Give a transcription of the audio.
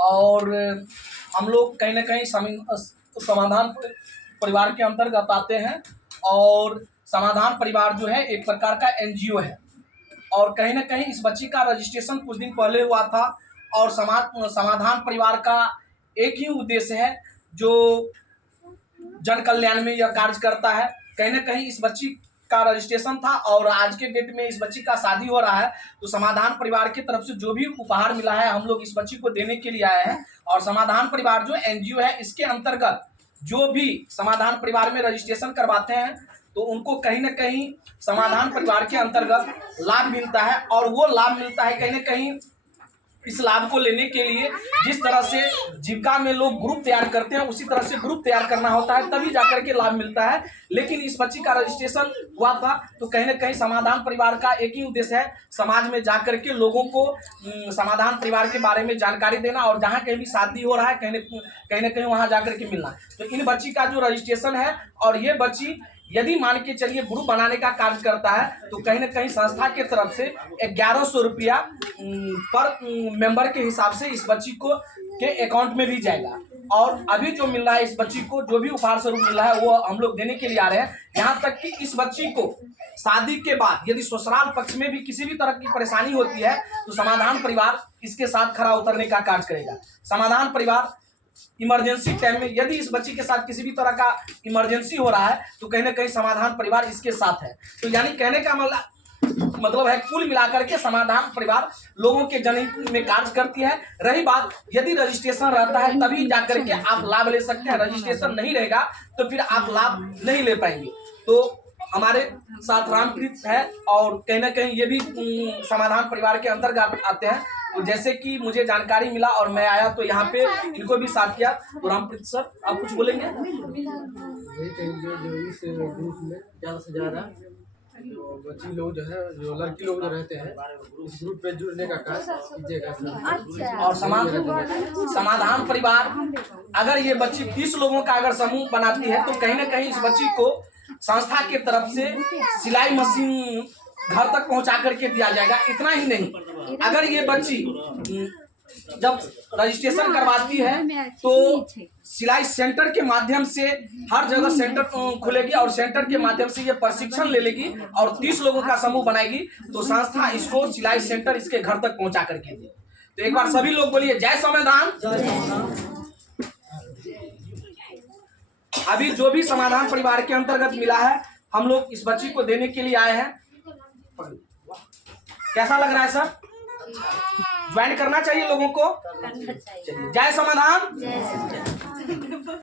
और हम लोग कहीं ना कहीं समाधान परिवार के अंतर्गत आते हैं। और समाधान परिवार जो है एक प्रकार का एनजीओ है। और कहीं ना कहीं इस बच्ची का रजिस्ट्रेशन कुछ दिन पहले हुआ था। और समाधान परिवार का एक ही उद्देश्य है जो जन कल्याण में यह कार्य करता है। कहीं ना कहीं इस बच्ची का रजिस्ट्रेशन था और आज के डेट में इस बच्ची का शादी हो रहा है। तो समाधान परिवार की तरफ से जो भी उपहार मिला है हम लोग इस बच्ची को देने के लिए आए हैं। और समाधान परिवार जो एनजीओ है इसके अंतर्गत जो भी समाधान परिवार में रजिस्ट्रेशन करवाते हैं तो उनको कहीं ना कहीं समाधान परिवार के अंतर्गत लाभ मिलता है। और वो लाभ मिलता है कहीं ना कहीं इस लाभ को लेने के लिए जिस तरह से जीविका में लोग ग्रुप तैयार करते हैं उसी तरह से ग्रुप तैयार करना होता है, तभी जाकर के लाभ मिलता है। लेकिन इस बच्ची का रजिस्ट्रेशन हुआ था तो कहीं ना कहीं समाधान परिवार का एक ही उद्देश्य है, समाज में जाकर के लोगों को समाधान परिवार के बारे में जानकारी देना और जहाँ कहीं भी शादी हो रहा है कहीं ना कहीं वहाँ जाकर के मिलना। तो इन बच्ची का जो रजिस्ट्रेशन है और ये बच्ची यदि मान के चलिए ग्रुप बनाने का कार्य करता है तो कहीं ना कहीं संस्था के तरफ से 1100 रुपया पर मेंबर के हिसाब से इस बच्ची को के अकाउंट में भी जाएगा। और अभी जो मिल रहा है इस बच्ची को जो भी उपहार स्वरूप मिल रहा है वो हम लोग देने के लिए आ रहे हैं। यहाँ तक कि इस बच्ची को शादी के बाद यदि ससुराल पक्ष में भी किसी भी तरह की परेशानी होती है तो समाधान परिवार इसके साथ खड़ा उतरने का कार्य करेगा। समाधान परिवार इमरजेंसी टाइम में यदि इस बच्ची के साथ किसी भी तरह का इमरजेंसी हो रहा है तो कहीं ना कहीं समाधान परिवार इसके साथ है। तो यानी कहने का मतलब है कुल मिलाकर के समाधान परिवार लोगों के जनहित में कार्य करती है। रही बात यदि रजिस्ट्रेशन रहता है तभी जाकर के आप लाभ ले सकते हैं, रजिस्ट्रेशन नहीं रहेगा तो फिर आप लाभ नहीं ले पाएंगे। तो हमारे साथ रामप्रीत है और कहीं ना कहीं ये भी समाधान परिवार के अंतर्गत आते हैं। तो जैसे कि मुझे जानकारी मिला और मैं आया तो यहाँ पे इनको भी साथ किया। तो रामप्रीत सर आप कुछ बोलेंगे? जो इस ग्रुप में ज़्यादा से ज़्यादा बच्ची लोग जो है जो लड़की लोग जो रहते हैं इस ग्रुप पे जुड़ने का कार्य कीजिएगा। और समाधान परिवार अगर ये बच्ची 30 लोगों का अगर समूह बनाती है तो कहीं ना कहीं इस बच्ची को संस्था के तरफ से सिलाई मशीन घर तक पहुंचा करके दिया जाएगा। इतना ही नहीं, अगर ये बच्ची जब रजिस्ट्रेशन करवाती है तो सिलाई सेंटर के माध्यम से हर जगह सेंटर खुलेगी और सेंटर के माध्यम से ये प्रशिक्षण ले लेगी और 30 लोगों का समूह बनाएगी तो संस्था इसको सिलाई सेंटर इसके घर तक पहुंचा करके दे। तो एक बार सभी लोग बोलिए जय संविधान। अभी जो भी समाधान परिवार के अंतर्गत मिला है हम लोग इस बच्ची को देने के लिए आए हैं। कैसा लग रहा है सर? ज्वाइन करना चाहिए लोगों को। जय समाधान।